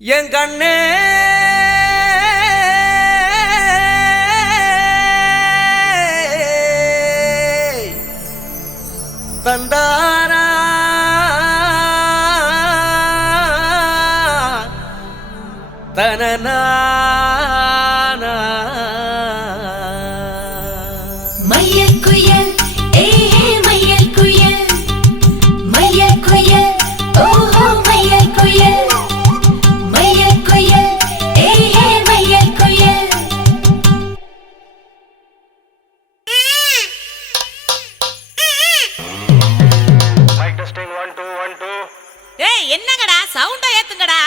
என் கண்ணே தந்தாரா தனனா மயில் குயில் ஏ மயில் குயில் மயில் குயில் ஓஹோ மயில் குயில் மயில் குயில் ஏ மயில் குயில் மைக் டெஸ்டிங் 1 2 1 2 ஏய் என்னங்கடா சவுண்ட ஏத்துங்கடா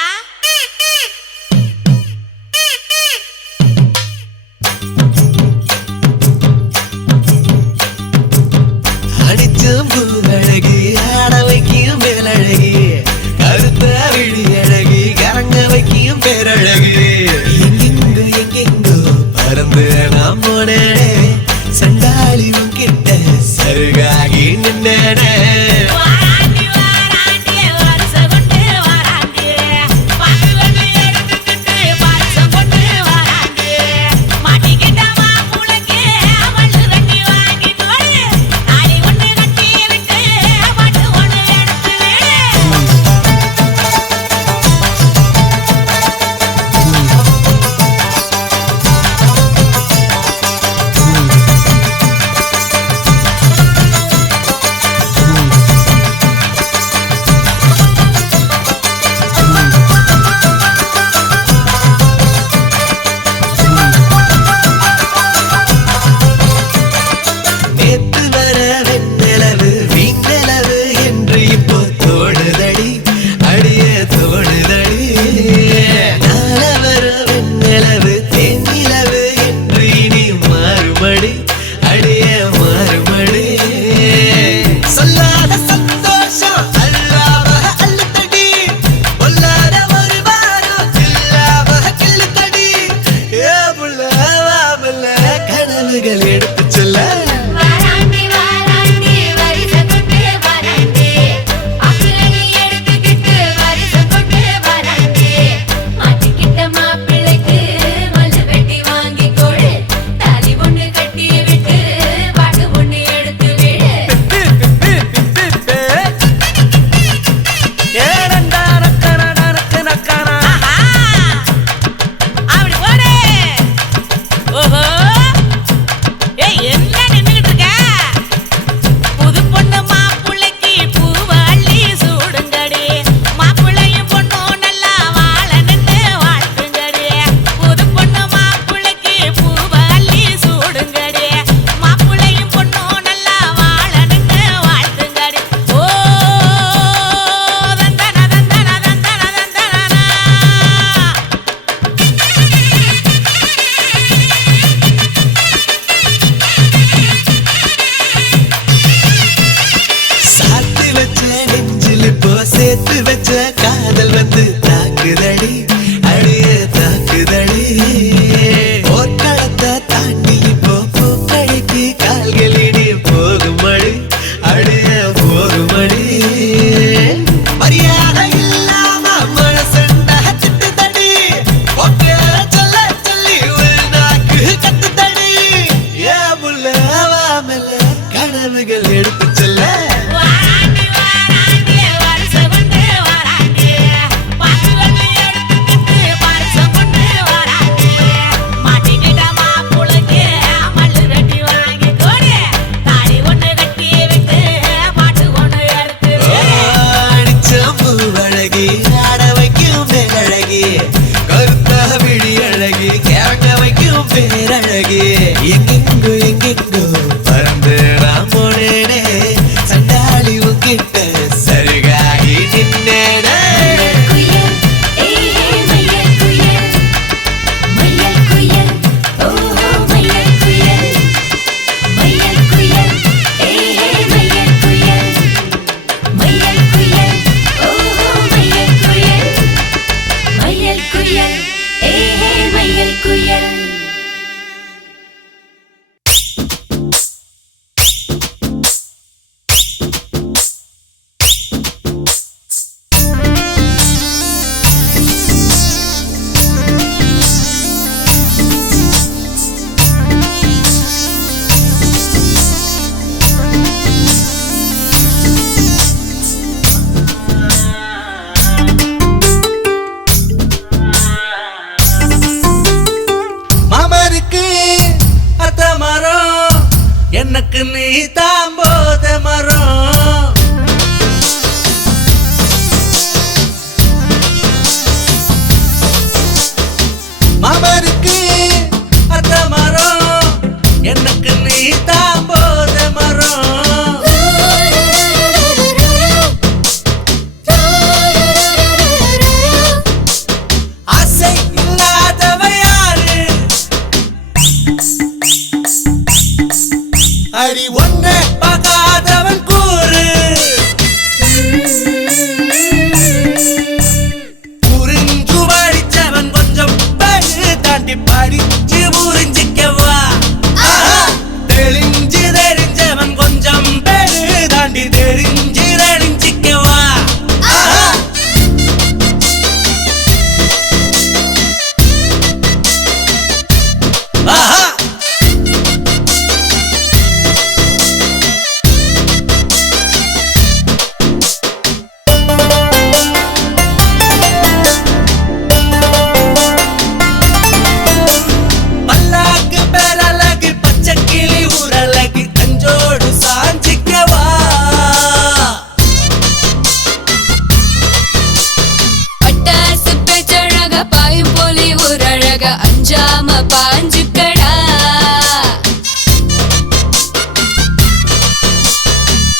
அஞ்சாம பாஞ்சுக்கடா.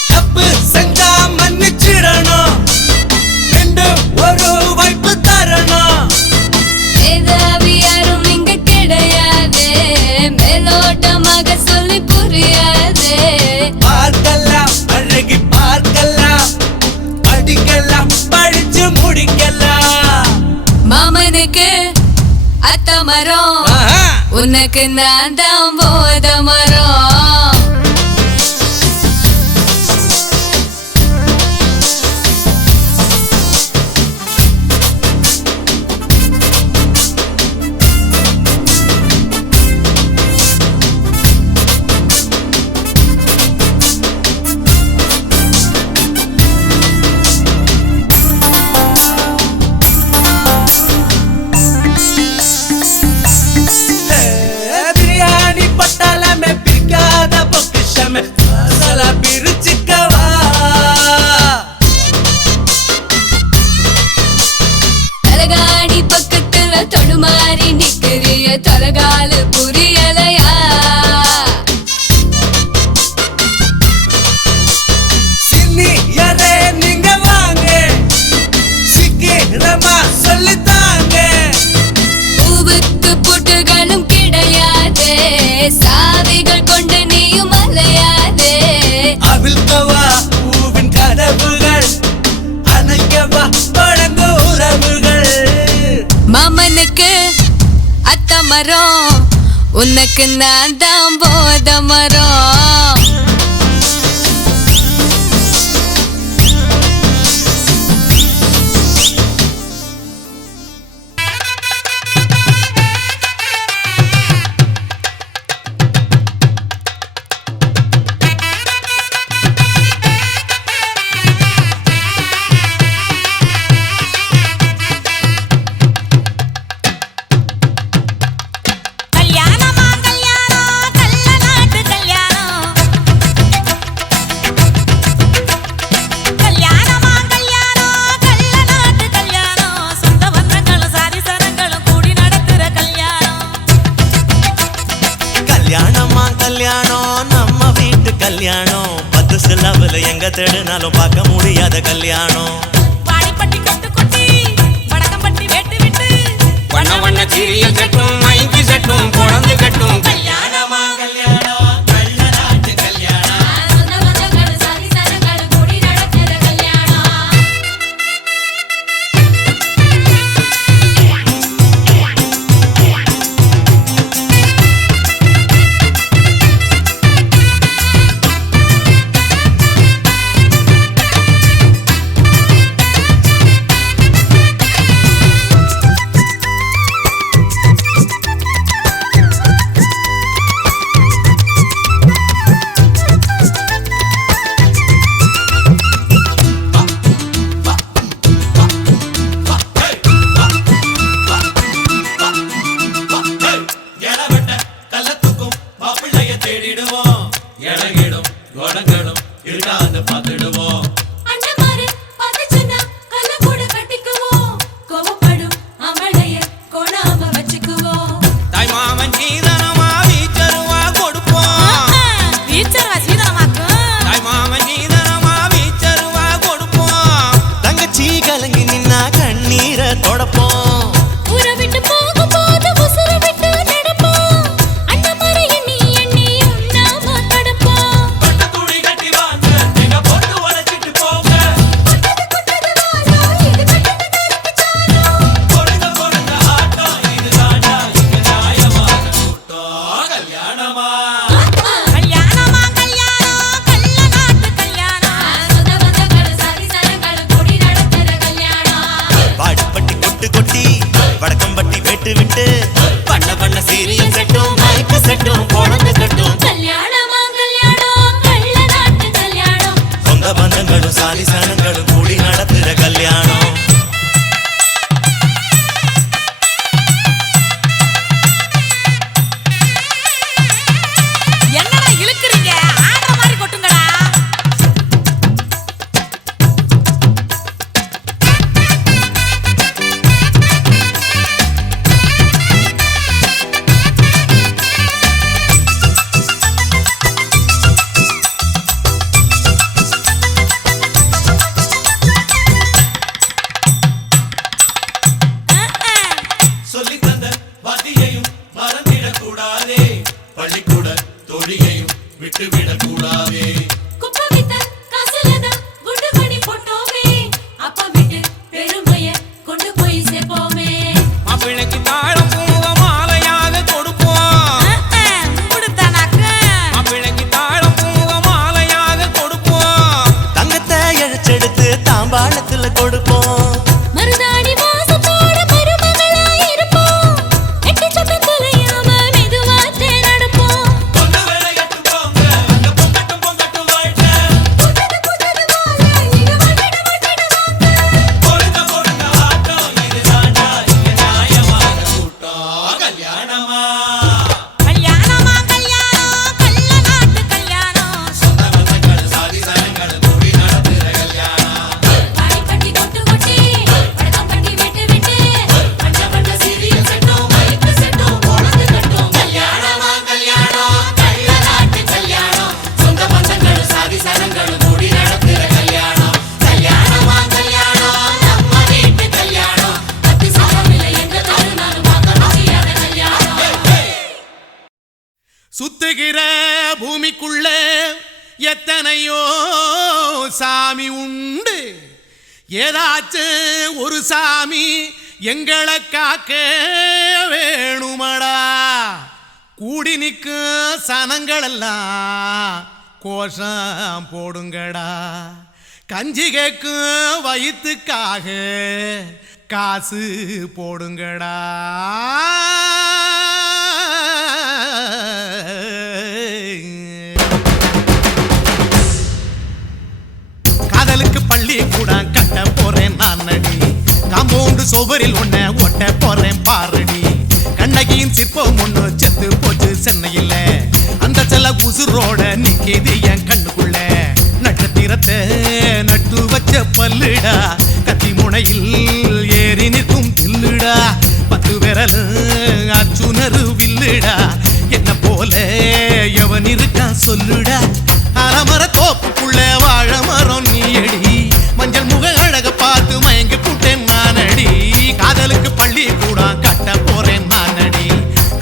தப்பு செஞ்சா மன்னிச்சிடணும், ரெண்டும் ஒரு வாய்ப்பு தரணும். மேதாவி யாரும் இங்க கிடையாது, மேலோட்டமாக சொல்லி புரியாது. பார்க்கலாம் அழகி பார்க்கலாம், படிக்கலாம் படிச்சு முடிக்கலாம். மாமனுக்கு அத்த மரம், ஆஹா. உனக்கு நான் தான் போத மரம். பிரியாணி பட்டாளமே பிரிக்காத பொக்கிஷமே, மசாலா பிரிச்சுக்கவா. தலகாணி பக்கத்துல தொடுமாறி நிக்கிறிய, தலகால புரியலையா? சின்னியரே நீங்க வாங்க, சீக்கிரமா சொல்லித்தாங்க. பூவுக்கு பூட்டுகளும் கிடையாது, சாவிகள் கொண்டு நீயும் அலையாது. அவிழ்க்கவா பூவின் கதவுகள், அணைக்கவா தொடங்கு உறவுகள். மாமனுக்கு அத்த மரம், உனக்கு நான் தான் போத மரம். கல்யாணமா கல்யாணம் கல்ல நாட்டு கல்யாணம். கல்யாணமா கல்யாணம் கல்ல நாட்டு கல்யாணம். சொந்த பந்தங்களும் சாதி சனங்களும் கூடி நடத்துற கல்யாணம். கல்யாணமா கல்யாணம் நம்ம வீட்டு கல்யாணம், 10 சிலவுல எங்க தேடினாலும் பார்க்க முடியாத கல்யாணம். வாடிப்பட்டி கட்டு கொட்டி வடக்கம்பட்டி வேட்டு விட்டு வண்ண வண்ண சீரியல் செட்டும் மைக்கி செட்டும் குழந்தை கட்டும் கல்யாணமா கல்யாணம் கள்ள நாட்டு கல்யாணம். சொந்த பந்தங்களும் சாதி சனங்களும் கூடி நடத்துற கல்யாணம். பள்ளிக்கூட தொழியையும் விட்டுவிடக் கூடாதே. குப்பை வித்த காசுலதான் குண்டு மணி போட்டோமே. அப்பா விட்டு பெருமைய கொண்டு போய் சேர்ப்போமே. மாப்பிள்ளைக்கு தாழம் பூவ மாலையாக கொடுப்போம். கொடுத்தானாக்க மாப்பிள்ளைக்கு தாழம் பூவ மாலையாக கொடுப்போம். தங்கத்தை இழைச்செடுத்து தாம்பாளத்துல கொடுப்போம். மருதாணி வாசத்தோட மருமகளா இருப்போம். எட்டு சத்தம் தொலையாம மெதுவாத்தே நடப்போம். கொண்ட வேலையட்டு போங்க, அங்க பொங்கட்டும் பொங்கட்டும் வாழ்க்கை. புதது வாழ இது வட்டிட வாங்க. பொறுங்க பொறுங்க ஆட்டம், இதுதாண்டா இங்க நியாயமான கூட்டம். கல்யாணமா கல்யாணமா கல்யாணம் கள்ள நாட்டு கல்யாணம் சொந்த பந்தங்கள் சாதி சனங்கள் கூடி நடத்துற கல்யாணம். பாடி கட்டி கொட்டு கொட்டி படக்கம் கட்டி விட்டு விட்டு பஞ்ச பஞ்ச சீரியல் செட்டும் மைக்கு செட்டும் போனது கட்டும். கல்யாணமா கல்யாணம், கள்ள நாட்டு கல்யாணம். சொந்த பந்தங்கள் சாதி சனங்கள் கூடி நடத்துற கல்யாணம். கல்யாணமா கல்யாணம், நம்ம வீட்டு கல்யாணம். அத்தி சாமில எங்க தருணாலும் பார்க்க முடியாத கல்யாணம். சுத்துகிற பூமிக்குள்ள எத்தனையோ சாமி உண்டு. ஏதாச்சும் ஒரு சாமி எங்களை காக்க வேணுமடா. கூடி நிற்கும் சனங்களெல்லாம் கோஷம் போடுங்கடா. கஞ்சி கேக்கும் வயிற்றுக்காக காசு போடுங்கடா. காதலுக்கு பள்ளி கூட கட்ட போறேன் நான் அடி. காம்பவுண்டு சுவரில் ஒன்ன ஒட்ட போறேன் பாரடி. கண்ணகியின் சிற்பம் ஒண்ணு செத்து போச்சு சென்னையில. அந்த செல்ல உசுரோட நிக்கிது என் கண்ணுக்குள்ள. நட்சத்திரத்தை நட்டு வச்ச பல்லுடா. கத்தி முனையில் ஏறி நிற்கும் தில்லுடா. 10 விரல் அச்சுணரு வில்லுடா. என்ன போல எவன் இருக்கா சொல்லுடா. அலமர தோப்புக்குள்ள வாழ மரம் நீயடி. மஞ்சள் முக அழக பார்த்து மயங்கி புட்டேன் நானடி. காதலுக்கு பள்ளி கூட கட்ட போறேன் நானடி.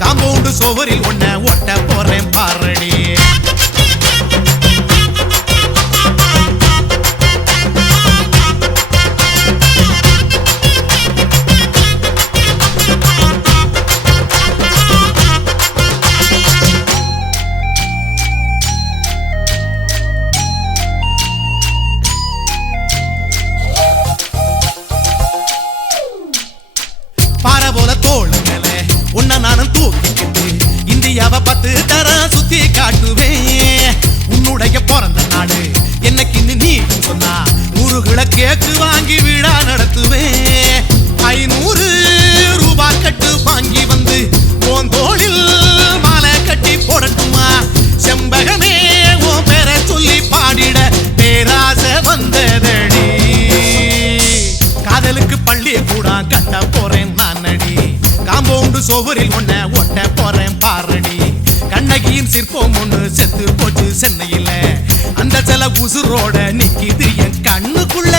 காம்பவுண்டு சுவரில் ஒன்ன ஒட்ட போறேன் பாரடி. பாறை போல தோளுங்களே உன்ன நானும் தூக்கிக்கிட்டு இந்தியாவை 10 தரம் சுத்தி காட்டுவேன். உன்னுடைய பிறந்த நாடு என்னைக்குன்னு நீ சொன்னா 100 கிலோ கேக்கு வாங்கி விழா நடத்துவேன். 500 ரூபாய் கட்டு வாங்கி வந்து உன் தோளில் மாலை கட்டி போடட்டுமா. செம்பகமே உன் பேரை சொல்லி பாடிட பேராசை வந்ததடி. காதலுக்கு பள்ளி கூட கட்ட போறேன் நானடி. காம்பவுண்டு சுவரில் ஒன்ன ஒட்ட போறேன் பாரடி. கண்ணகியின் சிற்பம் ஒண்ணு செத்து போச்சு சென்னையில. அந்த சில உசுரோட நிக்கிது என் கண்ணுக்குள்ள.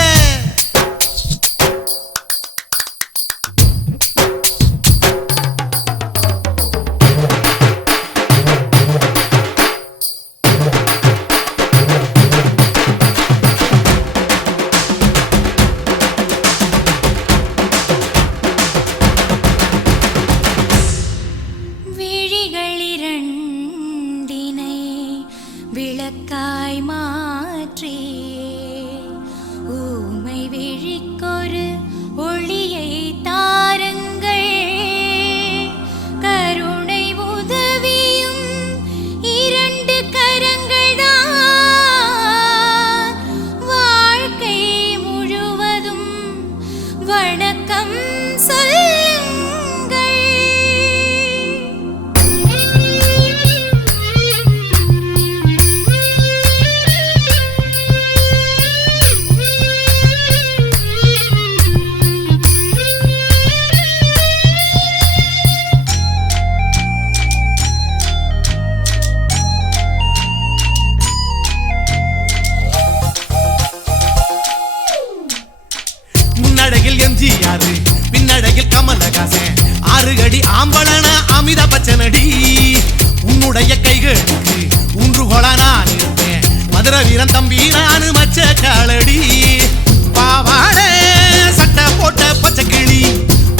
விழிகளிரண்டினை விளக்காய் மாற்றி ஊமை விழிக்கொரு ஒளியை தாருங்கள். கருணை உதவியும் 2 கரங்கள்தான். வாழ்க்கை முழுவதும் வணக்கம் சொல்லுங்கள். முன்னழகில் எம்ஜிஆர் பின்னழகில் கமலஹாசன். 6 அடி ஆம்பளன அமிதாப் பச்சனடி. உன்னுடைய கைகளுக்கு ஊன்றுகோலா நான் இருப்பேன் மதுரை வீரன் தம்பி நானு மச்ச காலடி பாவாட சட்டை போட்ட பச்சை கிளி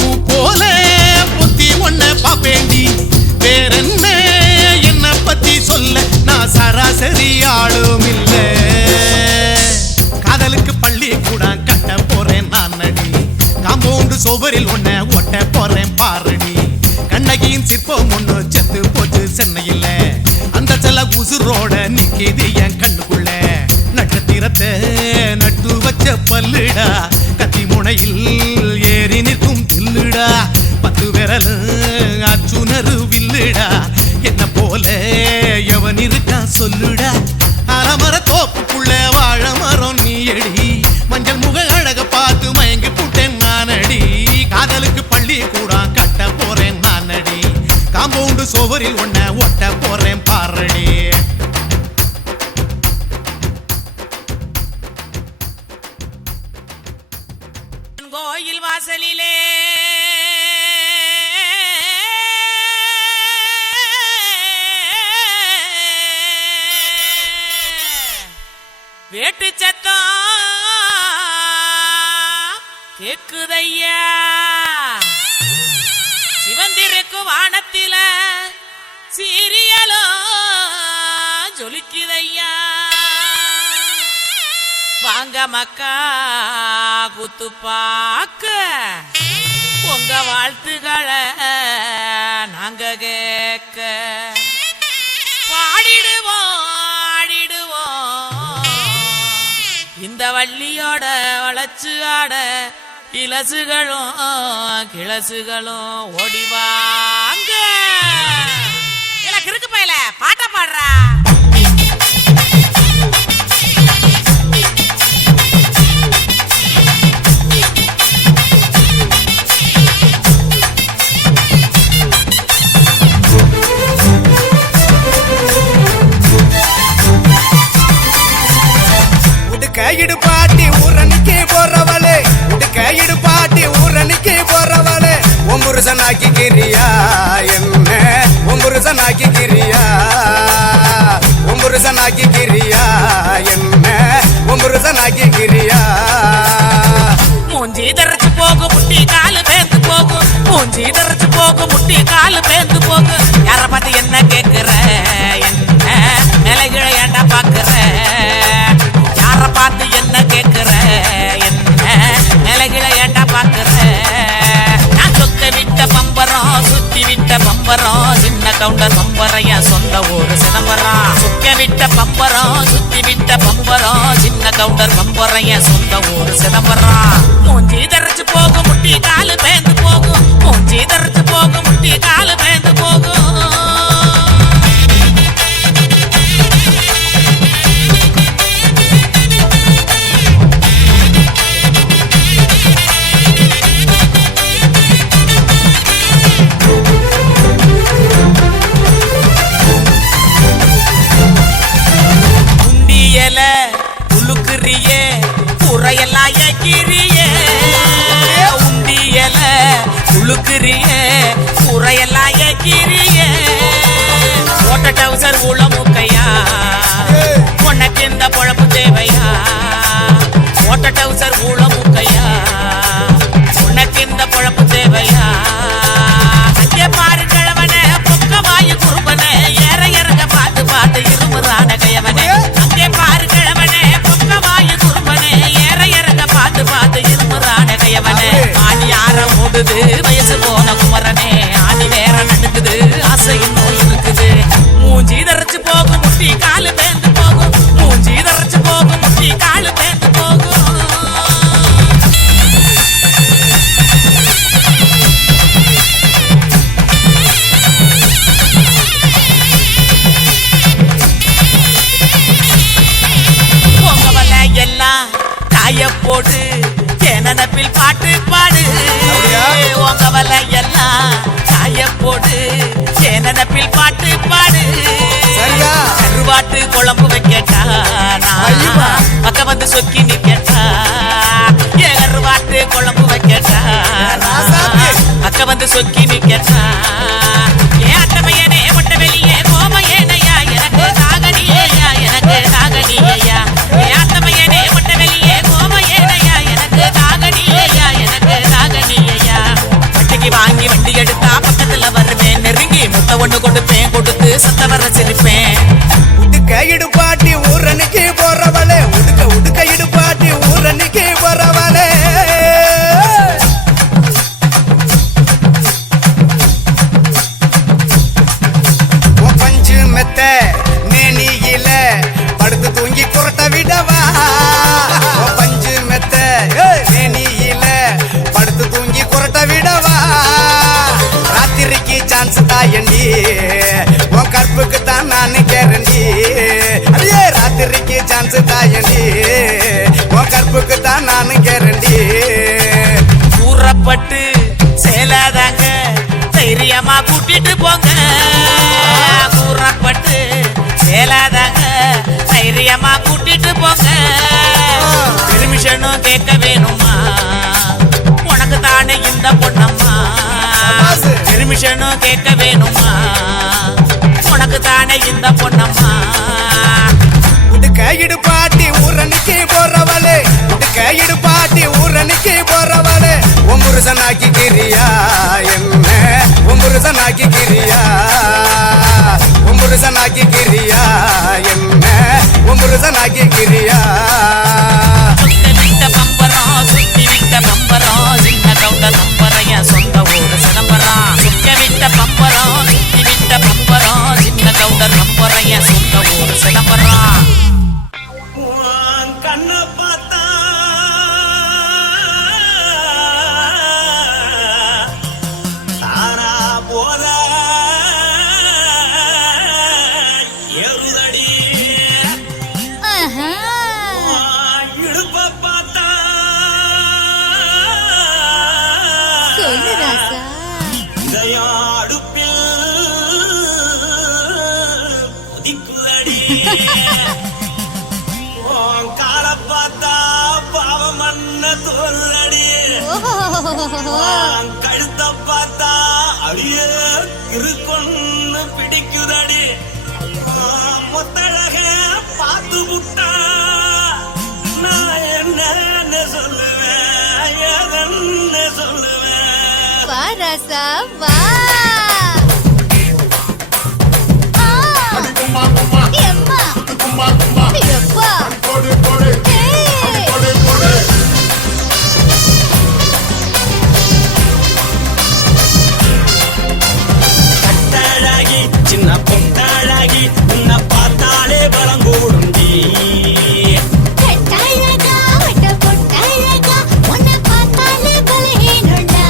பூ போல பொத்தி ஒன்ன பாப்பேண்டி வேறென்ன என்ன பத்தி சொல்ல நான் சராசரி ஆளும் இல்ல காதலுக்கு பள்ளி கூட கட்ட போறேன் நான் நடி காம்பவுண்டு சுவரில் ஒன்ன ஒட்ட போறேன் பாரடி கண்ணகியின் சிற்பம் ஒண்ணு செத்து போச்சு சென்னையில அந்த செல்ல உசுரோட நிக்கிது என் கண்ணுக்குள்ள நட்சத்திரத்தை நட்டு வச்ச பல்லுடா கத்தி முனையில் ஏறி நிற்கும் தில்லுடா 10 விரல் அச்சுணரு வில்லுடா என்ன போல எவன் இருக்கா சொல்லுடா அலமர தோப்புக்குள்ள வாழ மரம் நீ அடி மஞ்சள் முக அழக பார்த்து மயங்கி புட்டேன் நானடி காதலுக்கு பள்ளி கூட கட்ட போறேன் நானடி காம்பவுண்டு சுவரில் ஒன்ன ஒட்ட போறேன் பாரடி கோயில் வாசலிலே வேட்டு சத்தம் கேக்குதையா சிவந்திருக்கு வானத்தில சீரியலோ ஜொலிக்குதையா வாங்க மக்கா குத்து பாக்க உங்க வாழ்த்துக்களை நாங்க கேட்க பாடிடுவோம் ஆடிடுவோம் இந்த வள்ளியோட வளச்சு ஆட இலசுகளும் கிளசுகளும் ஓடிவாங்க கிறுக்கு பையல பாட்ட பாடுறா இடுபாட்டி ஊரணிக்கு போறவளே உடுக்க இடுபாட்டி ஊரணிக்கு போறவளே ஒம்புருசனாக்கி கிரியா என்ன ஒம்புருசனாக்கி கிரியா ஒம்புருசனாக்கி கிரியா என்ன ஒம்புருசனாக்கி கிரியா மூஞ்சி தரைச்சு போகும் முட்டி காலு பேந்து போகும் மூஞ்சி தரைச்சு போகும் முட்டி காலு பேந்து போகும் யார பார்த்து என்ன கேக்குற என்ன நிலைகிழ ஏண்டா பாக்குற யார பார்த்து என்ன கேக்குற என்ன நிலைகிழ ஏண்டா பாக்குற நான் சொத்த விட்ட பம்பரம் சுத்தி விட்ட பம்பரம் சின்ன கவுண்டர் பம்பரம் என் சொந்த ஊரு சிதம்பரம் சுத்த விட்ட பம்பரம் சுத்தி விட்ட பம்பரம் சின்ன கவுண்டர் பம்பரம் என் சொந்த ஊரு சிதம்பரம் மூஞ்சி தரைச்சு போகும் முட்டி காலு பேந்து போகும் மூஞ்சி தரைச்சு போகும் முட்டி காலு பேந்து போகும் உளுக்குறியே குறையெல்லாம் ஏக்கிறியே உண்டியல உளுக்குறியே குறையெல்லாம் ஏக்கிறியே ஓட்ட டவுசர் உள்ள முக்கையா உனக்கு இந்த பொழப்பு தேவையா ஓட்ட டவுசர் உள்ள முக்கையா உனக்கு இந்த பொழப்பு தேவையா அங்கே பாரு கிழவனே பொக்க வாயு குறும்பனே ஏற இறங்க பார்த்து பார்த்து இருமுறான கையவனே அங்கே பாரு கிழவனே பொக்க வாயு குறும்பனே ஏற இறங்க பார்த்து பார்த்து இருமுறான கையவனே ஆடி ஆற ஓடுது வயசு போன குமரனே ஆடி வேற நடக்குது ஆசை இன்னும் இருக்குது மூஞ்சி தரைச்சு போகும் முட்டி காலு பேந்து போகும் மூஞ்சி தரைச்சு போகும் முட்டி காலு பேந்து போகும் போடு நினப்பில் பாட்டு பாடு உங்க வலை எல்லாம் காய போடு நினப்பில் பாட்டு பாடு கருவாட்டு குழம்பு வைக்கட்டா பக்க வந்து சொக்கி நிக்கட்டா கருவாட்டு குழம்பு வைக்கட்டா பக்க வந்து சொக்கி நிக்கட்டா ஏன் அட்டமையனே மொட்டை வெளியே கோம ஒண்ணு கொடுப்பேன் கொடுத்து சத்த வர சிரிப்பேன் உடுக்க இடுப்பாட்டி ஊரணிக்கு போறவளே உடுக்க உடுக்க இடுப்பாட்டி ஊரணிக்கு போறவளே பஞ்சு மெத்த நேனியில படுத்து தூங்கி குரட்ட விடவா பஞ்சு மெத்த நேனியில படுத்து தூங்கி குரட்ட விடவா ராத்திரிக்கு சான்ஸ் தாயண்டி உன் கற்புக்கு தான் நான் கேரண்டி அடியே ராத்திரிக்கு சான்ஸ் தாயண்டி உன் கற்புக்கு தான் நான் கேரண்டி கூறப்பட்டு சேலாதாங்க தைரியமா கூட்டிட்டு போங்க கூறப்பட்டு சேலாதாங்க தைரியமா கூட்டிட்டு போங்க பெர்மிஷனும் கேட்க வேணுமா உனக்கு தானே இந்த பொண்ணம்மா பெர்மிஷனும் கேட்க வேணுமா உனக்கு தானே இந்த பொண்ணம்மா உடுக்க இடுப்பாட்டி ஊரணிக்கு போறவளே உடுக்க இடுப்பாட்டி ஊரணிக்கு போறவளே ஒம்புருசனாக்கி கிரியா என்ன ஒம்புருசனாக்கி கிரியா ஒம்புருசனாக்கி கிரியா என்ன ஒம்புருசனாக்கி கிரியா சுத்தி விட்ட பம்பரம் சுத்தி விட்ட பம்பரம் சின்ன கவுண்ட நம்பரைய சொந்த ஊரு சிதம்பரம் சுத்தி விட்ட பம்பரம் சுத்தி விட்ட பம்பரம் சின்ன கவுண்ட நம்பரைய சொந்த ஊரு சிதம்பரம் கண்ண பார்த்தா தானா போத எருதடி இடுப்ப பார்த்தா சொல்லு ராசா இதயம் அடுப்பில் உதிக்குதடி கால பார்த்தா பாவம் மண்ண தோல்லடி கழுத்த பார்த்தா அடியே இருக்குன்னு பிடிக்குதடி முத்தழக பார்த்து விட்டா நான் என்ன சொல்லுவேன் எதன்னு சொல்லுவேன் வா ராசா வா எம்மா எப்பா கட்டாழாகி சின்ன பொட்டாழாகி உன்னை பார்த்தாலே பலம் கூடுண்டி கட்டாழகா வட்ட பொட்டாழகா உன்னை பார்த்தாலே பலஹீனண்டா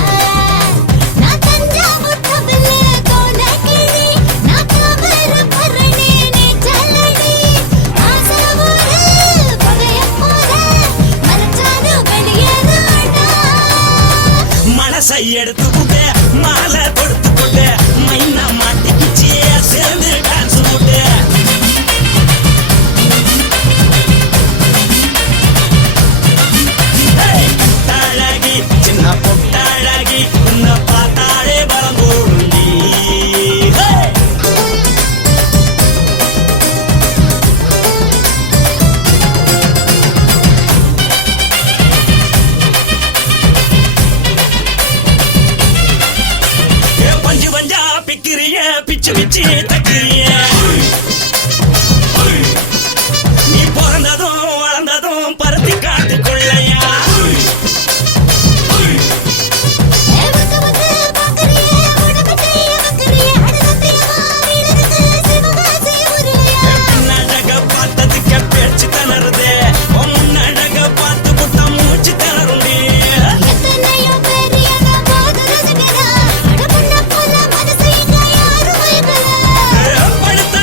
நான் தஞ்சாவூர் தபல கோலகிரி நான் கவர பரணி நீ ஜல்லடி ஆசரவூரு பகைய போற மரச்சானு வெளியேறாடா மனசை எடுத்து போட்டு மாலை கொடுத்து போட்டு மைனா மாட்டிக்கிச்சு சேர்ந்து டான்ஸ் போட்டு பொட்டாழகி சின்ன பொட்டாழகி உன்னை பார்த்தாலே பலம் கூடுண்டி பஞ்சு பஞ்சா பிக்கிறிய பிச்சு பிச்சு தக்கிறிய நீ பிறந்ததும் வளர்ந்ததும் பருத்தி காட்டுக்குள்ளையா ஏவக்க வந்து பாக்கறியே உடம்பத்தைய வக்கறியே அடலத்தையமா வீரருக்கு சிவகாசி உருளையா பின்னழக பார்த்ததுக்கு பேச்சு தளருது முன்னழக பார்த்து புட்ட மூச்சு தளருண்டி எத்தனையோ பெரிய போது ரசிகரா அட பொண்ண போல மனசை இங்க யாரும் வைக்கல படுத்த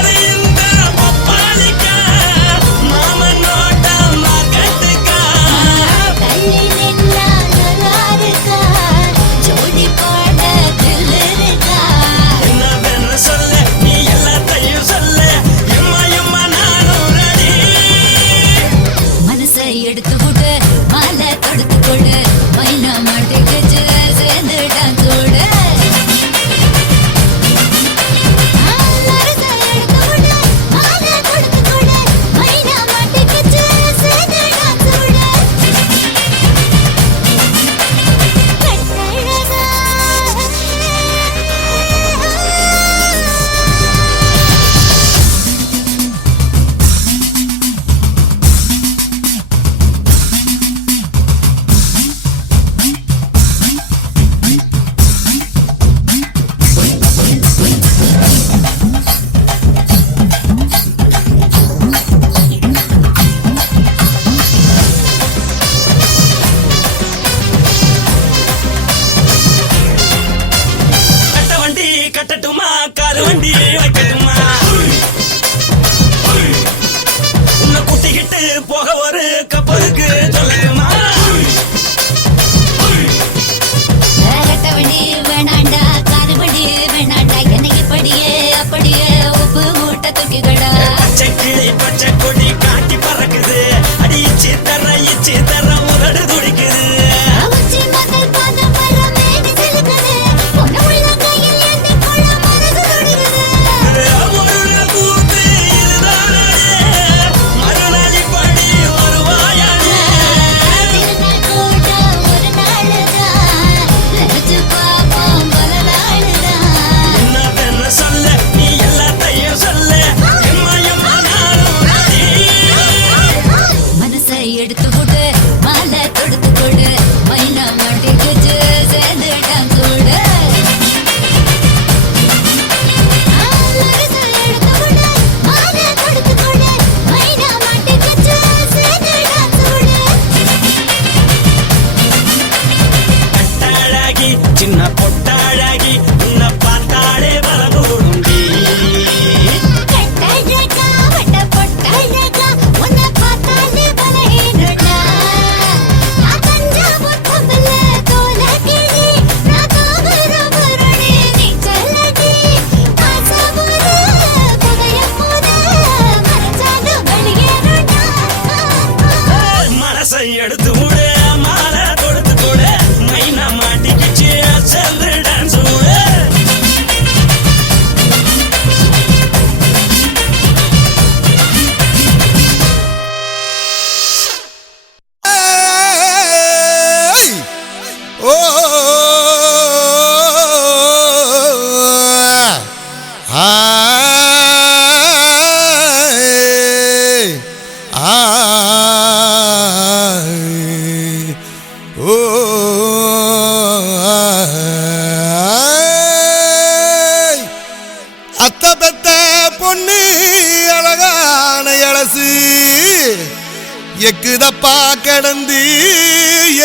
எக்குதப்பா கடந்து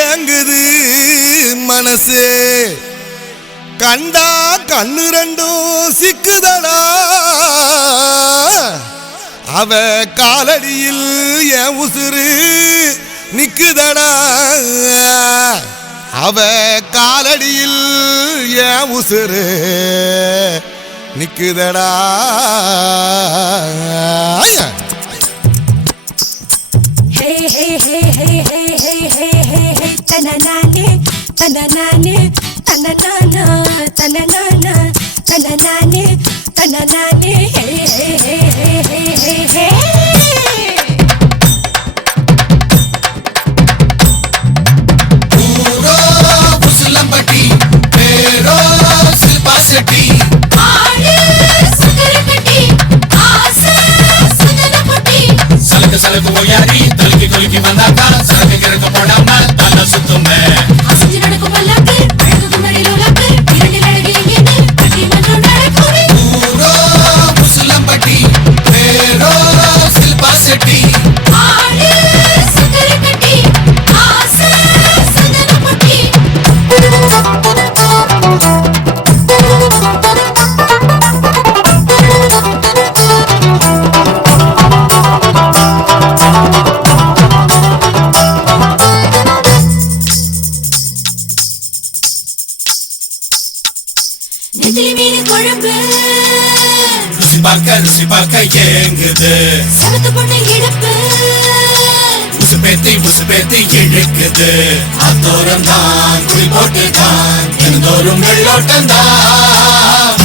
ஏங்குது மனசு கண்டா கண்ணு ரெண்டும் சிக்குதடா அவ காலடியில் என் உசுறு நிக்குதடா அவ காலடியில் என் உசுறு நிக்குதடா Hey hey hey hey hey hey hey hey hey tananane tananane tananana tananana tananane tananane hey hey hey hey hey hey hey ఊరో ముసలంబటి పేరో Shilpa Shetty ఆడే సుకరకటి ఆసే సుదనపటి சலக்கு சலக்கு ஓயாரி தலுக்கி கொலுக்கி வந்தாக்கா சலக்கு கிறக்க போடாம தலை சுத்துமே அசஞ்சு நடக்கும் பல்லாக்கு அழகு மடிலோலாக்கு இரண்டில் அழகு எங்கேன்னு கட்டி மன்றம் நடக்குமே ఊరో ముసలంబటి పేరో శిల్పా శెట్టి ஆடே சுகரகட்டி ஆசை சுதனப்பட்டி நெத்திலி மீன் குழம்பு ருசி பார்க்க ஏங்குது சமத்து பொண்ணு இடுப்பு உசு பேத்தி இழுக்குது அத்தோரம் தான் குடி போட்டு தான் தினந்தோறும் வெள்ளோட்டம் தான்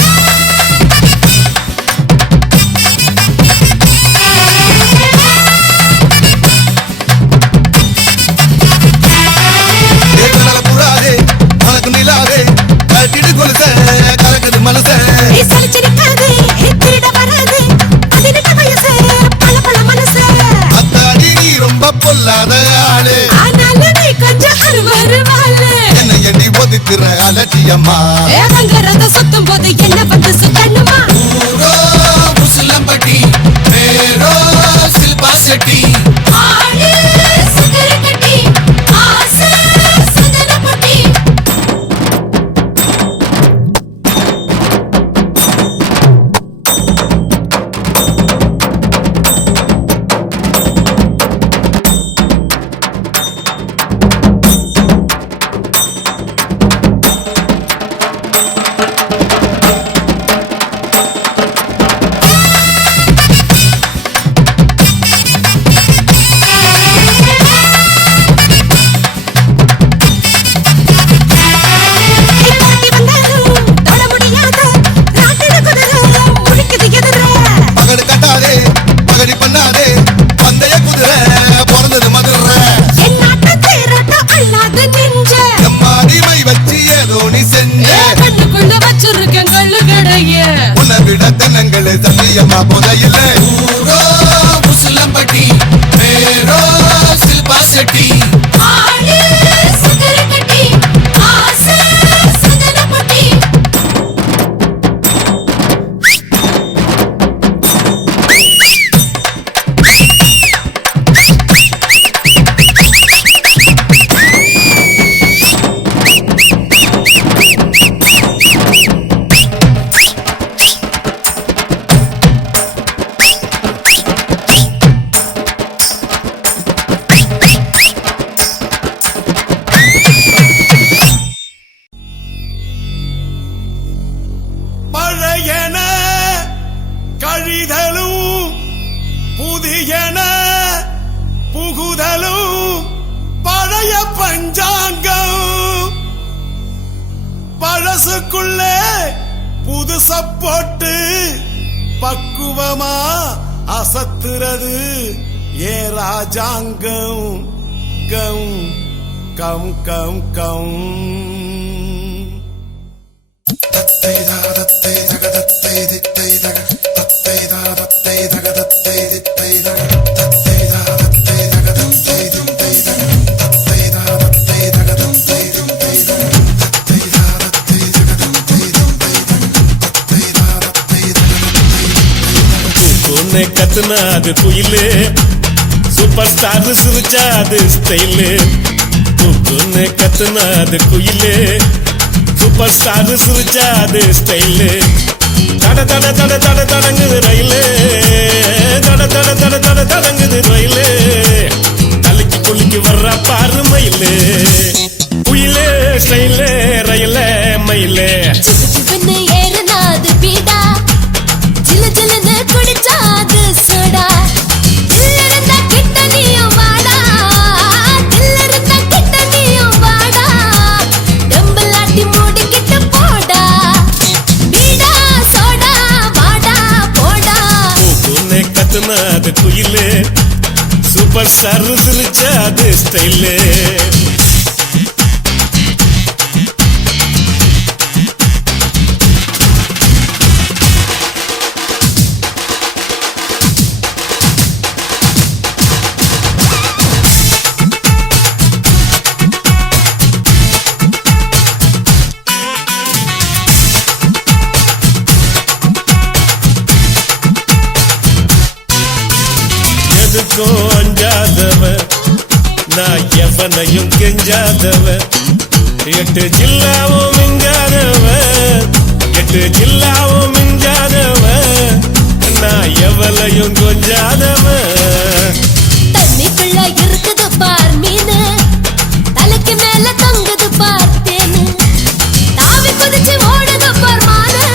புறாரே மனக்கு நிலாவே கட்டிட்டு கொலுச கலக்குது மனச சலிச்சிருக்காது திருட வராது பதினெட்டு வயசு பல பல மனசு அத்தாடி நீ ரொம்ப பொல்லாத ஆளு ஆனாலும் நீ கொஞ்சம் அருவருவாளு என்னை எண்ணி ஒதுக்குற அலட்டியம்மா ஏவங்கிறத சுத்தும் போது என்ன வந்து சுத்தணுமா ఊరో ముసలంబటి పేరో శిల్పా శెట్టి ஆடே சுகரகட்டி ஆசை சுதனப்பட்டி பகடு கட்டாதே பகடி பண்ணாதே பந்தய குதிரை பிறந்தது மதுரை எம்மாடிமை வச்சு ஏதோ நீ செஞ்ச உன்னை விட தென்னங்கள் சத்தியம்மா புதையில ఊరో ముసలంబటి పేరో శిల్పా శెట్టి பழையன கழிதலும் புதியன புகுதலும் பழைய பஞ்சாங்கம் பழசுக்குள்ளே புதுச போட்டு பக்குவமா அசத்துறது ஏ ராஜாங்கம் கம் கம் கம் கம் கத்துனா அது குயிலு சூப்பர் ஸ்டார் சிரிச்சா அது ஸ்டைலு குக்குன்னு கத்துனா அது குயிலு சூப்பர் ஸ்டார் சிரிச்சா அது ஸ்டைலு தட தட தட தட தடங்குது ரயிலு தட தட தட தட தடங்குது ரயிலு தலைக்கு குளிக்கு வர்ற பாரு மயிலு குயிலே ஸ்டைலு ரயில மயிலே சிவன்னு ஏறுனாது பீடா ஜிலு ஜிலுன்னு குடிச்சாது சோடா தில்லருந்தா கிட்ட நீயும் வாடா தில்லருந்தா கிட்ட நீயும் வாடா டம்பலாட்டி மூடிக்கிட்டு போடா பீடா சோடா வாடா போடா குக்குன்னு கத்துனா அது குயிலு சூப்பர் ஸ்டார் சிரிச்சா அது ஸ்டைலு எதுக்கும் அஞ்சாதவன் நான் எவனையும் கெஞ்சாதவன் எட்டு ஜில்லாவும் மிஞ்சாதவன் எட்டு ஜில்லாவும் மிஞ்சாதவன் நான் எவளையும் கொஞ்சாதவன் தண்ணிக்குள்ள இருக்குது பார் மீனு தலைக்கு மேல தங்குது பார் தேனு தாவி குதிச்சு ஓடுது பார் மானு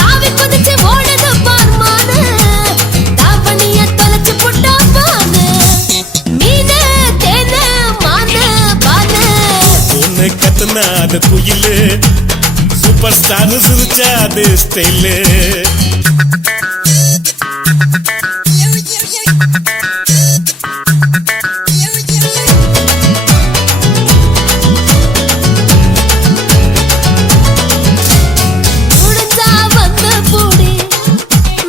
தாவி குதிச்சு ஓடுது பார் மானு தாவணிய தொலைச்சு புட்டா பானு மீனு தேனு மானு பானு பொண்ணு கத்துனா அது குயிலு சூப்பர் ஸ்டார் சிரிச்சா அது ஸ்டைலு முடிஞ்சா வந்து பூடி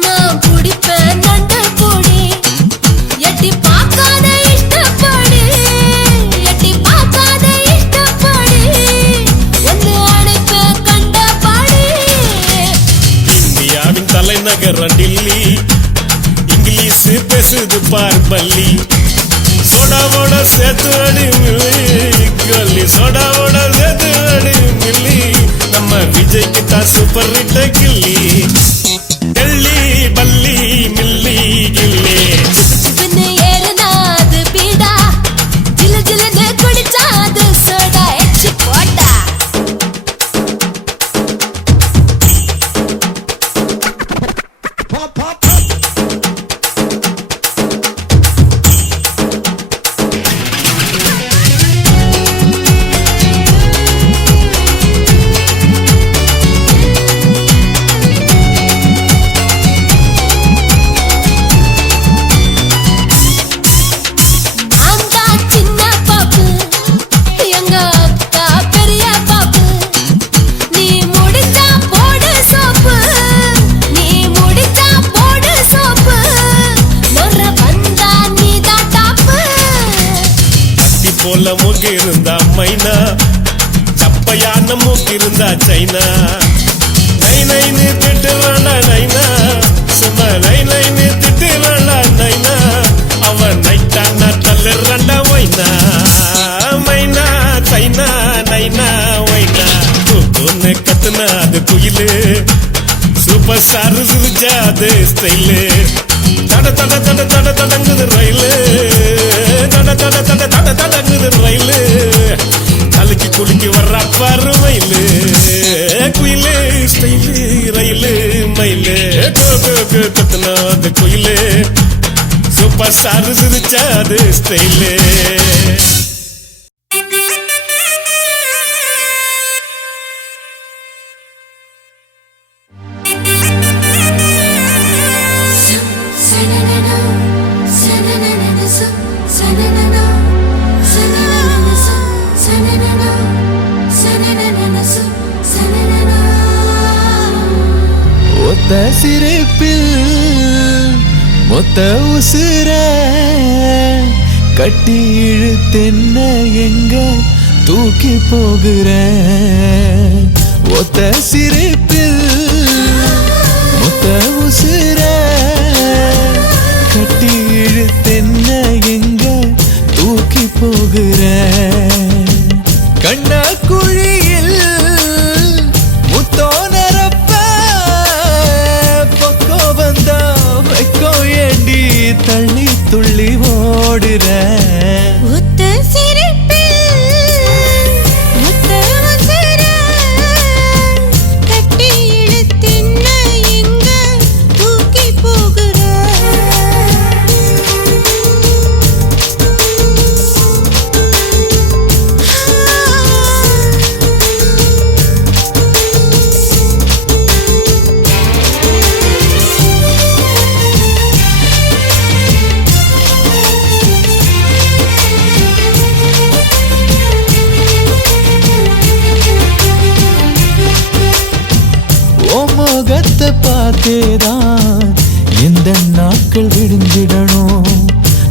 நான் புடிப்பேன் நண்டு பூடி எட்டி பார்க்காத இஷ்டப்படி எட்டி பார்க்காத இஷ்டப்படி ஒன்னு அணைப்ப கண்ட பாடி இந்தியாவின் தலைநகரம் டில்லி இங்கிலீஷ் பேசுது பார் பள்ளி சோடாவோட சேர்த்து அடி மில்லி கல்லி சோடாவோட சேர்த்து அடி மில்லி நம்ம விஜய்க்கு தான் சூப்பர் ஹிட் கில்லி டெல்லி பல்லி மில்லி கில்லி சிவன்னு ஏறுனாது பீடா ஜிலு ஜிலுன்னு குடிச்சாது சோடா எச்சி போட்டா ஆந்தா சின்ன பாப்பு எங்க அக்கா பெரிய பாப்பு நீ முடிச்சா போடு சோப்பு நீ முடிச்சா போடு சோப்பு நொற வந்தா நீதான் டாப்பு கத்தி போல மூக்கி இருந்தா மைனா சப்பையான மூக்கி இருந்தா சைனா நை நைன்னு திட்டு வேண்டாம் நைனா சும்மா நை நைன்னு திட்டு வேண்டாம் நைனா அவன் நைட்டானா தள்ளுறண்டா ஒய்னா மைனா சைனா நைனா ஒய்னா குக்குன்னு கத்துனா அது குயிலு சூப்பர் ஸ்டார் சிரிச்சா அது ஸ்டைலு தட தட தட தட தடங்குது ரயிலு தட தட தட தட தடங்குது ரயிலு தலைக்கு குளிக்கு வர்ற பாரு மயிலு குயிலு ஸ்டைலு ரயிலு மயிலு கத்துனா அது குயிலு சூப்பர் ஸ்டார் சிரிச்சா அது ஸ்டைலு ஒத்த சிரிப்பில் மொத்த உசுர கட்டி இழுத்தென்ன எங்க தூக்கி போகிற ஒத்த சிரிப்பில் மொத்த உசுர கட்டி இழுத்தென்ன போடுற ஒத்த சிரிப்பில் ஒத்த அவசர கட்டி இழுத்தின்ன எங்க தூக்கி போகிற முகத்தை பார்த்தேதான் எந்த நாட்கள் விடுஞ்சிடணும்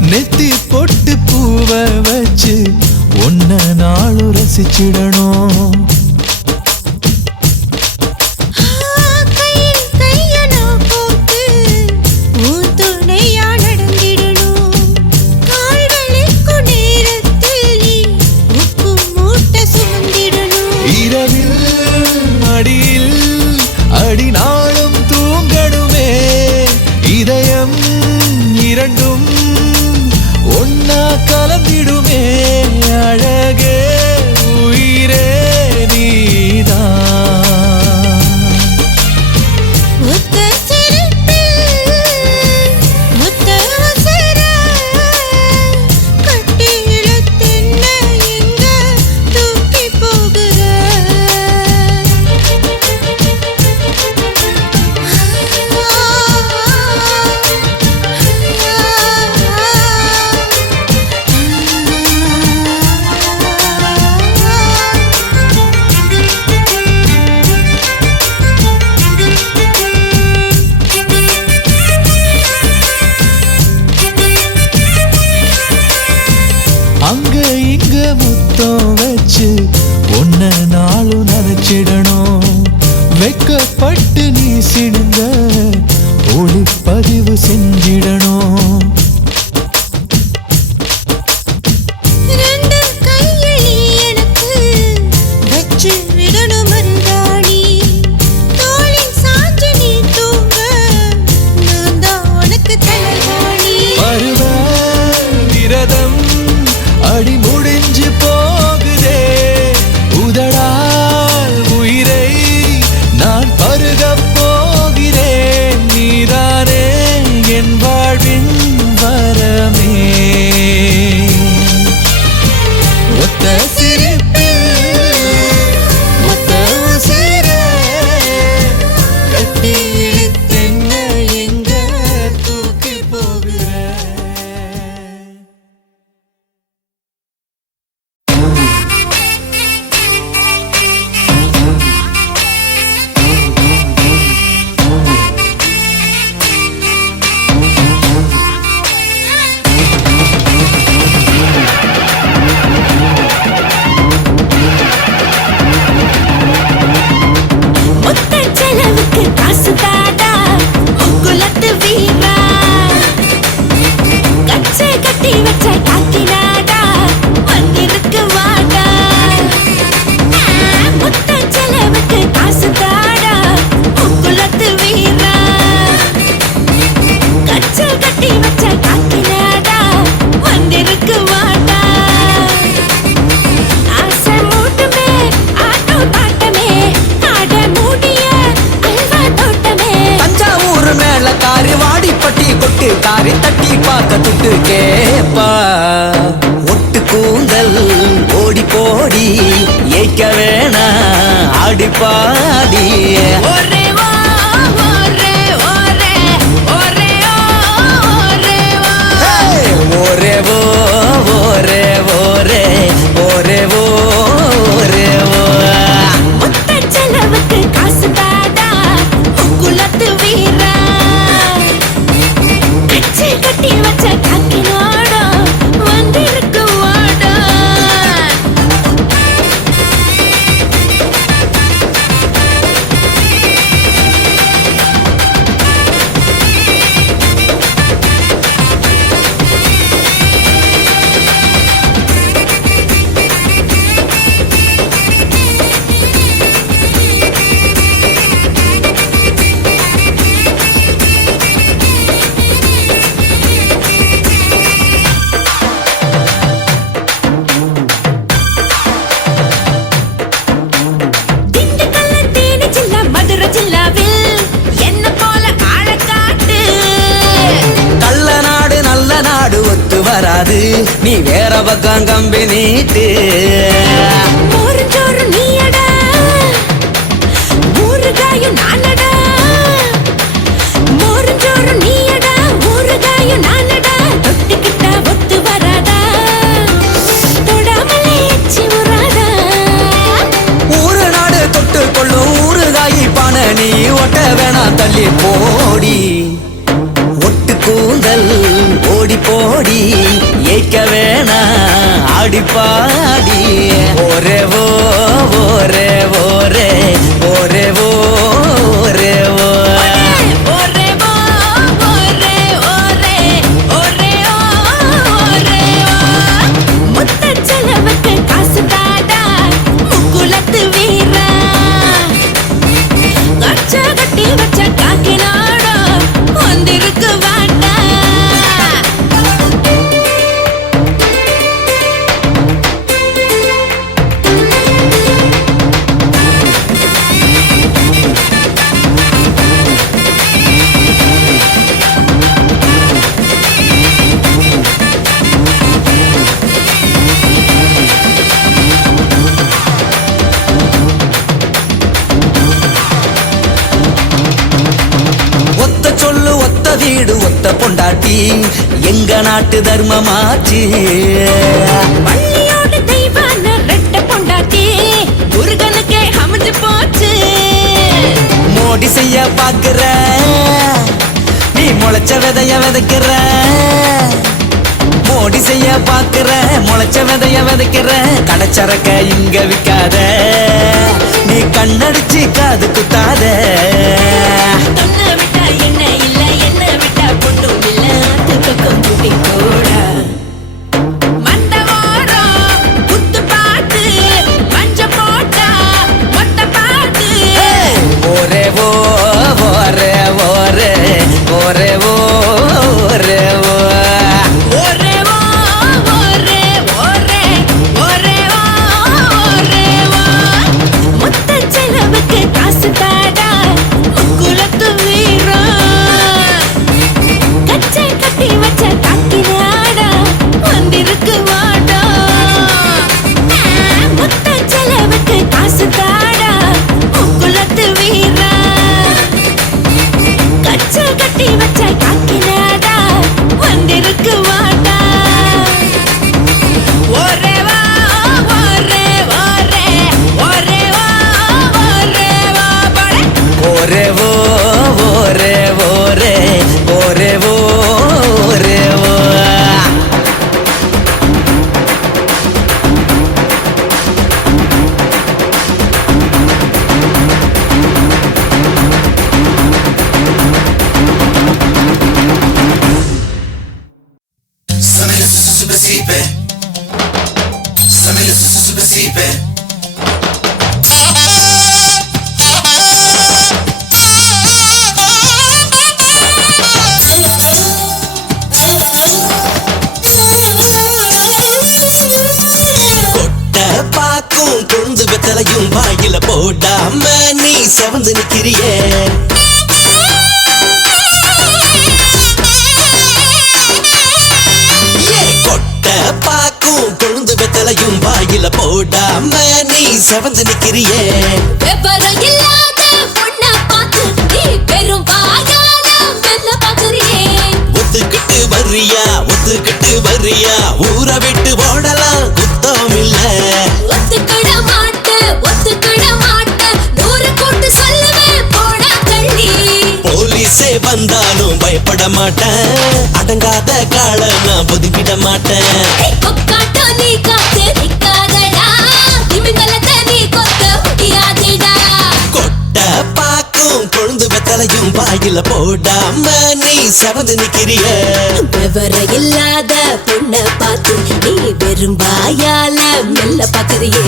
நெத்தி பொட்டு பூவை வச்சு ஒன்ன நாளும் ரசிச்சிடணும் இரவில் மடியில் அடி நாளும் தூங்கணுமே இதயம் இரண்டும் ஒன்னா கலந்திடுமே அழகே உயிரே நீதான் அங்க இங்க முத்தம் வச்சு ஒன்ன நாளும் நினைச்சிடணும் வெக்கப்பட்டு நீ சிடுங்க ஒளிப்பதிவு செஞ்சிடணும் பருவ விரதம் அடி முடிஞ்சு போகுதே உதடால் உயிரை நான் பருகப் போகிறேன் நீதானே என் வாழ்வின் வரமே ஒத்த சிரிப்பில் ஒத்த உசிரே கட்டி இழுத்தென்ன எங்க தூக்கி போகிற காரி தட்டி பார்க்க துட்டு கேப்பா ஒட்டு கூந்தல் ஓடி போடி ஏய்க்க வேணா ஆடி பாடி வராது நீ வேற பக்கம் கம்பி நீட்டு மோருஞ்சோறு நீயடா ஊறுகாயும் நானடா மோருஞ்சோறு நீயடா ஊறுகாயும் நானடா தொட்டுக்கிட்டா ஒத்து வராதா தொடாமலே எச்சி உராதா ஊரு நாடு தொட்டு கொள்ளும் ஊறுகாயி பானை நீ ஒட்ட வேணா தள்ளி போடி ஒட்டு கூந்தல் ஓடி போடி ஏய்க்க வேணா ஆடி பாடி ஒரே ஓ ஒரே ஓரே ஒரே ஓ ஒரே ஓ ஒரே ஓ ஒரே ஒரே ஒரே ஒரே மொத்த செலவுக்கு காசு தாடா முக்குலத்து வீரா கச்ச கட்டி வச்ச காக்கினாடா வந்திருக்கு வாடா ஒத்த சொல்லு ஒத்த வீடு ஒத்த பொண்டாட்டி எங்க நாட்டு தர்மமாச்சு பள்ளியோட தெய்வான ரெட்ட பொண்டாட்டி முருகனுக்கே அமைஞ்சு போச்சு மோடி செய்ய பாக்குற நீ முளைச்ச விதைய விதைக்கிற மோடி செய்ய பாக்குற முளைச்ச விதைய விதைக்கிற கடைச்சரக்க இங்க விக்காத நீ கண்ணடிச்சு காது குத்தாத தொன்ன விட்டா என்ன இல்ல என்ன விட்டா பொண்ணும் இல்ல பக்கம் குட்டி கூட மண்டவாரம் குத்து பாட்டு மஞ்ச போட்டா மொத்த பாட்டு ஒரே ஓ ஒரே ஒரே ஒரே ஓ ஒரே ஓ ஒரே ஓ ஒரே ஒரே ஒரே ஒரே மொத்த செலவுக்கு காசு தாடா முக்குலத்து வீரா கச்சை கட்டி வச்ச காக்கினாடா வந்திருக்கு வாடா மொத்த செலவுக்கு காசு தாடா முக்குலத்து வீரா கச்சை கட்டி வச்ச காக்கினாடா வந்திருக்கு வாடா ஒரே வா ஒரே ஒரே ஒரே வா ஒரே வா பட ஒரே ஓ ஒரே ஒரே ஒரே ஓ ஒரே ஓ Samile super sipe. Samile super sipe. கொட்ட பாக்கும் கொழுந்து வெத்தலையும் வாயில போடாம நீ செவந்து நிக்கிறியே கொட்ட பாக்கும் கொழுந்து வெத்தலையும் வாயில போடாம நீ செவந்து நிக்கிறியே விவரம் இல்லாத பொண்ண பார்த்து நீ பெரும் வாயால மெல்ல பார்க்கறியே ஒத்துக்கிட்டு வர்றியா ஊரை விட்டு ஓடலாம் குத்தம் இல்ல ஒத்துக்கிட மாட்ட 100 கூட்டு சொல்லுவேன் போடா தள்ளி போலீஸே வந்தாலும் பயப்பட மாட்டேன் அடங்காத கால நான் ஒதுக்கிட மாட்டேன் கொக்காட்ட நீ காத்து நிக்காதடா திமிங்கலத்தை நீ கொத்த முடியாதுடா கொட்ட பாக்கும் கொழுந்து வெத்தலையும் வாயில போடாம நீ செவந்து நிக்கிறிய விவரம் இல்லாத பொண்ண பார்த்து நீ வெறும் வாயால மெல்ல பார்க்கறியே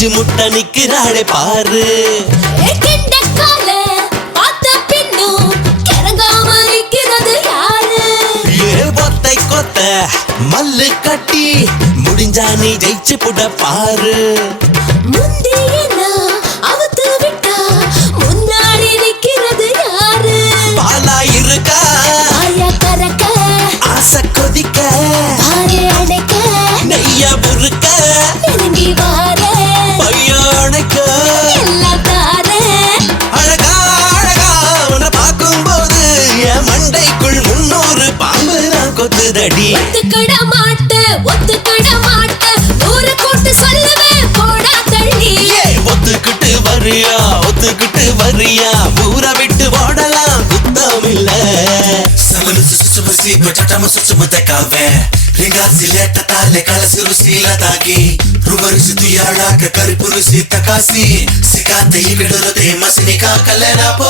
குஞ்சு முட்டை நிக்கிறாளே பாரு கிண்டக்கால பார்த்த பின்னும் கிறங்காம நிக்கிறது யாரு? ஏ பொத்தை கொத்த மல்லு கட்டி முடிஞ்சா நீ ஜெயிச்சு புட பாரு முந்தியனா அவுத்து விட்டா முன்னாடி நிக்கிறது யாரு? பாலா இருக்கா ஆயா கறக்க ஆசை கொதிக்க பாரு அடைக்க நெய்யா புருக்க நெருங்கி வார பையனுக்க எல்லாம் தாரே. அழகா அழகா உன்னை பார்க்கும்போது என் மண்டைக்குள் 300 பாம்பு நான் கொத்துதடி ஒத்துக்கிட மாட்டேன் 100 கூட்டு சொல்லுவேன் போடா தள்ளி. ஒத்துக்கிட்டு வரியா ஊரை விட்டு ஓடலாம் குத்தமில்ல Samanu susu batata susu mutakave Ringasi leta tale kalasi rusila taki Rubarisi tuyala ka karipurusi takasi Sikate ikadorote masinika kalena po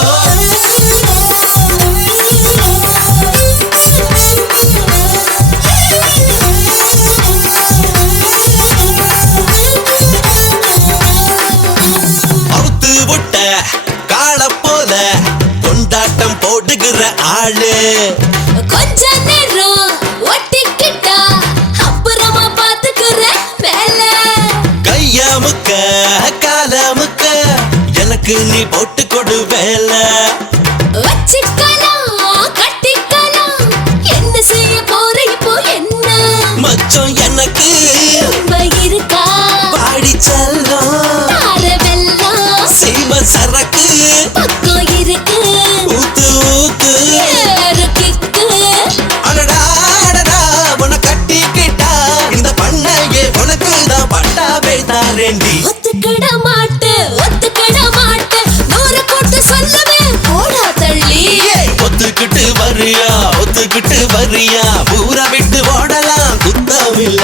அவுத்து விட்ட காளை போல கொண்டாட்டம் போடுகிற ஆளு கொஞ்ச நேரம் ஒட்டிக்கிட்டா அப்புறமா பாத்துக்கிற வேலை. கைய முக்க கால முக்க எனக்கு நீ போட்டு கொடு வேலை வச்சிக்கலாம் கட்டிக்கலாம் என்ன செய்ய போற இப்போ என்ன? மச்சம் எனக்கு ரொம்ப இருக்கா பாடி செல்லம் தார வெல்லம் சீம சரக்கு பக்கம் இருக்கு ஊத்து ஊத்து ஏறு கிக்கு. அடடா அடடா உன்னை கட்டிக்கிட்டா இந்த பண்ணையே உனக்கு தான் பட்டாவே தாரேண்டி ஒத்துக்கிட மாட்டேன் 100 கூட்டு சொல்லுவேன் போடா தள்ளி. ஒத்துக்கிட்டு வரியா ஊரை விட்டு ஓடலாம் குத்தமில்ல